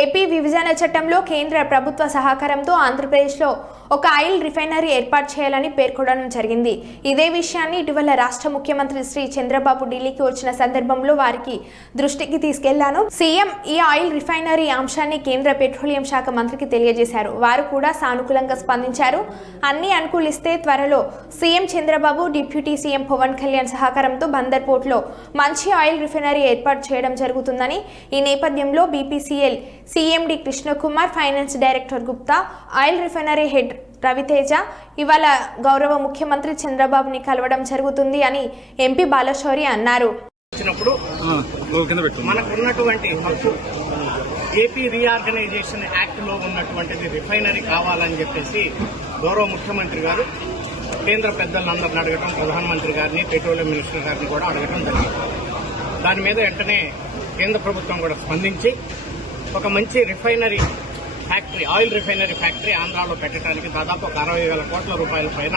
AP విభజన చట్టంలో కేంద్ర ప్రభుత్వ సహకారంతో ఆంధ్రప్రదేశ్లో ఒక ఆయిల్ రిఫైనరీ ఏర్పాటు చేయాలని పేర్కొనడం జరిగింది. ఇదే విషయాన్ని ఇటీవల రాష్ట్ర ముఖ్యమంత్రి శ్రీ చంద్రబాబు ఢిల్లీకి వచ్చిన సందర్భంలో వారికి దృష్టికి తీసుకెళ్లాను. సీఎం ఈ ఆయిల్ రిఫైనరీ అంశాన్ని కేంద్ర పెట్రోలియం శాఖ మంత్రికి తెలియజేశారు. వారు కూడా సానుకూలంగా స్పందించారు. అన్ని అనుకూలిస్తే త్వరలో CM Chandrababu, deputy CM Pawan Kalyan సహకారంతో బందర్ పోర్టులో మంచి ఆయిల్ రిఫైనరీ ఏర్పాటు చేయడం జరుగుతుందని, ఈ నేపథ్యంలో BPCL CMD Krishnakumar, finance director Gupta, oil refinery head Raviteja ఇవాళ గౌరవ ముఖ్యమంత్రి చంద్రబాబుని కలవడం జరుగుతుంది అని ఎంపీ బాలశౌరి అన్నారు. మనకున్నటువంటి హక్కు ఏపీ రీఆర్గనైజేషన్ యాక్ట్ లో ఉన్నటువంటిది రిఫైనరీ కావాలని చెప్పేసి గౌరవ ముఖ్యమంత్రి గారు కేంద్ర పెద్దలందరిని అడగడం, ప్రధానమంత్రి గారిని, పెట్రోలియం మినిస్టర్ గారిని కూడా అడగడం జరిగింది. దాని మీద వెంటనే కేంద్ర ప్రభుత్వం కూడా స్పందించి ఒక మంచి refinery factory, oil refinery factory ఆంధ్రాలో పెట్టడానికి దాదాపు 60,000 కోట్ల రూపాయల పైన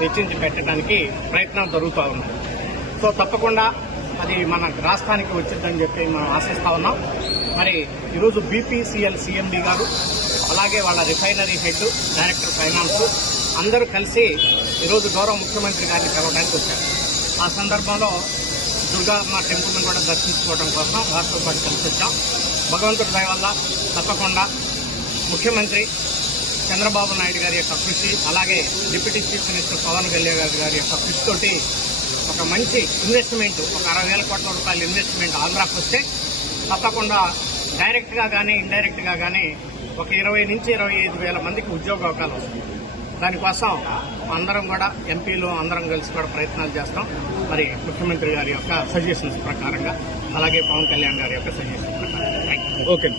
వెచ్చించి పెట్టడానికి ప్రయత్నాలు జరుగుతూ ఉన్నాయి. సో తప్పకుండా అది మన రాష్ట్రానికి వచ్చిందని చెప్పి మనం ఆశిస్తా ఉన్నాం. మరి ఈరోజు బీపీసీఎల్ సీఎండీ గారు, అలాగే వాళ్ళ రిఫైనరీ హెడ్, డైరెక్టర్ ఫైనాన్స్ అందరూ కలిసి ఈరోజు గౌరవ ముఖ్యమంత్రి గారిని కలవడానికి వచ్చారు. ఆ సందర్భంలో దుర్గామ్మ టెంపుల్ను కూడా దర్శించుకోవడం కోసం వారితో పాటు కలిసి వచ్చాం. భగవంతుడి దయ వల్ల తప్పకుండా ముఖ్యమంత్రి చంద్రబాబు నాయుడు గారి యొక్క కృషి, అలాగే deputy chief minister Pawan Kalyan గారి యొక్క కృషితోటి ఒక మంచి ఇన్వెస్ట్మెంట్, ఒక 60,000 కోట్ల రూపాయల ఇన్వెస్ట్మెంట్ ఆంధ్రాకు వస్తే తప్పకుండా డైరెక్ట్గా కానీ ఇండైరెక్ట్గా కానీ ఒక 20 నుంచి 25,000 మందికి ఉద్యోగ అవకాశాలు వస్తాయి. దానికోసం అందరం కూడా ఎంపీలు అందరం కలిసి కూడా ప్రయత్నాలు చేస్తాం. మరి ముఖ్యమంత్రి గారి యొక్క సజెషన్స్ ప్రకారంగా, అలాగే పవన్ కళ్యాణ్ గారి యొక్క సజెషన్స్ ప్రకారం. ఓకే.